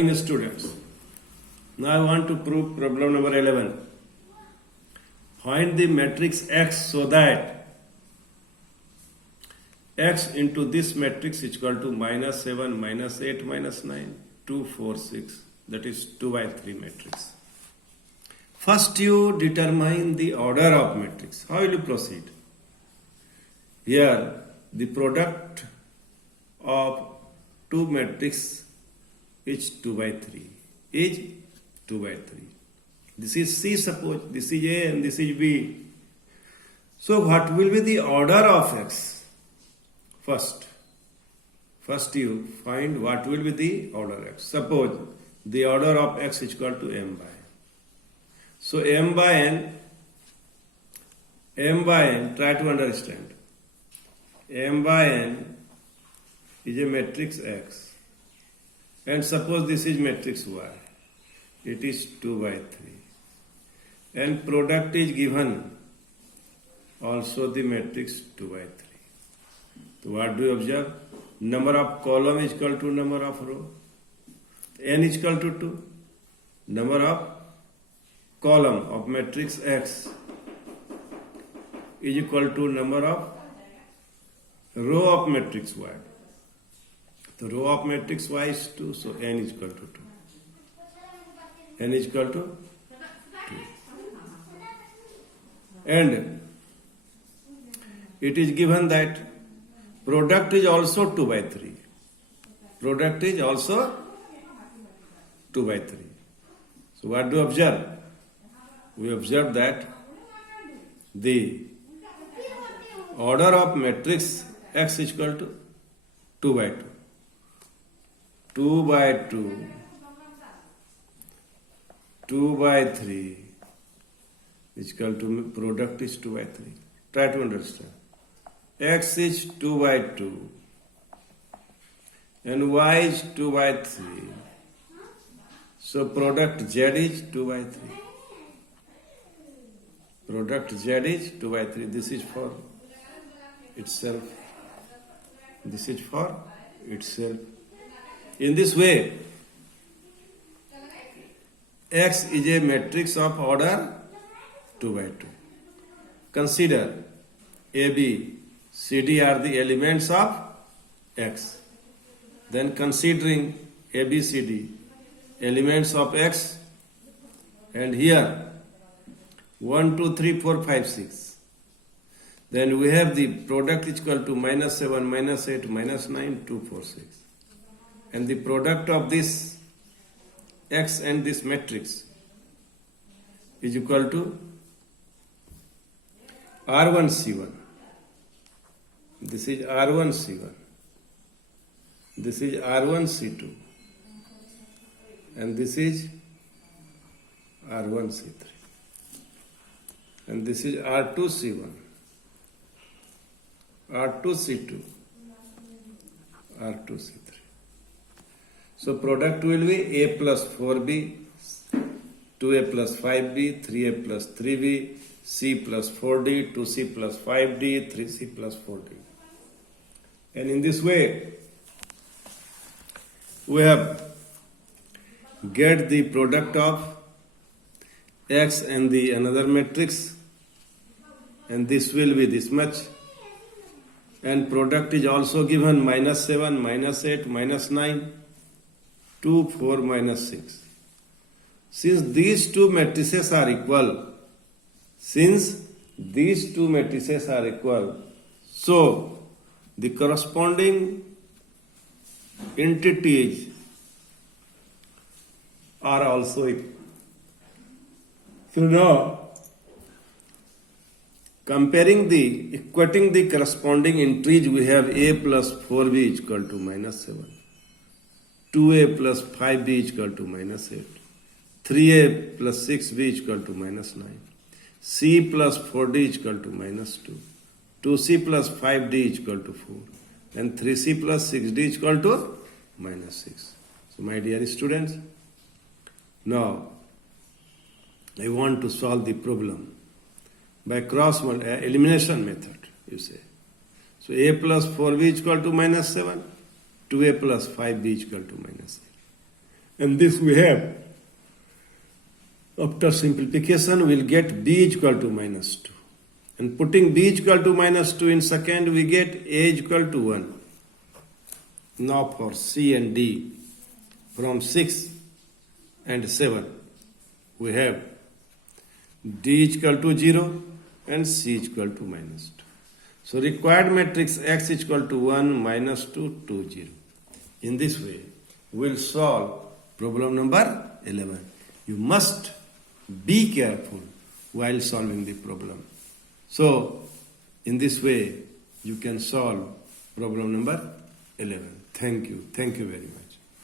Students, now I want to prove problem number 11. Find the matrix X so that X into this matrix is equal to minus 7, minus 8, minus 9, 2, 4, 6. That is 2 by 3 matrix. First you determine the order of matrix. How will you proceed? Here the product of two matrices is 2 by 3. Is 2 by 3. This is C, suppose. This is A and this is B. So what will be the order of X? First you find what will be the order X. Suppose the order of X is equal to M by N. So M by N, try to understand. M by N is a matrix X. And suppose this is matrix Y. It is 2 by 3. And product is given also the matrix 2 by 3. So what do you observe? Number of column is equal to number of row. N is equal to 2. Number of column of matrix X is equal to number of row of matrix Y. The row of matrix Y is 2, so N is equal to 2. N is equal to 2. And it is given that product is also 2 by 3. Product is also 2 by 3. So what do we observe? We observe that the order of matrix X is equal to 2 by 2. 2 by 2, 2 by 3 is equal to product is 2 by 3. Try to understand. X is 2 by 2 and Y is 2 by 3. So product Z is 2 by 3. Product Z is 2 by 3. This is for itself. This is for itself. In this way, X is a matrix of order 2 by 2. Consider A, B, C, D are the elements of X. Then considering A, B, C, D, elements of X, and here 1, 2, 3, 4, 5, 6. Then we have the product is equal to minus 7, minus 8, minus 9, 2, 4, 6. And the product of this X and this matrix is equal to R1 C1. This is R1 C1. This is R1 C2. And this is R1 C3. And this is R2 C1. R2 C2. R2 C3. So product will be A plus 4B, 2A plus 5B, 3A plus 3B, C plus 4D, 2C plus 5D, 3C plus 4D. And in this way, we have get the product of X and the another matrix, and this will be this much. And product is also given minus 7, minus 8, minus 9, 2, 4, minus 6. Since these two matrices are equal, so the corresponding entities are also equal. So now, equating the corresponding entries, we have A plus 4B is equal to minus 7. 2A plus 5B is equal to minus 8. 3A plus 6B is equal to minus 9. C plus 4D is equal to minus 2. 2C plus 5D is equal to 4. And 3C plus 6D is equal to minus 6. So my dear students, now I want to solve the problem by cross elimination method, you say. So A plus 4B is equal to minus 7. 2A plus 5B is equal to minus 8. And this we have. After simplification, we'll get b is equal to minus 2. And putting b is equal to minus 2 in second, we get a is equal to 1. Now for C and D, from 6 and 7, we have D is equal to 0 and C is equal to minus 2. So required matrix X is equal to 1, minus 2, 2, 0. In this way, we'll solve problem number 11. You must be careful while solving the problem. So, in this way, you can solve problem number 11. Thank you. Thank you very much.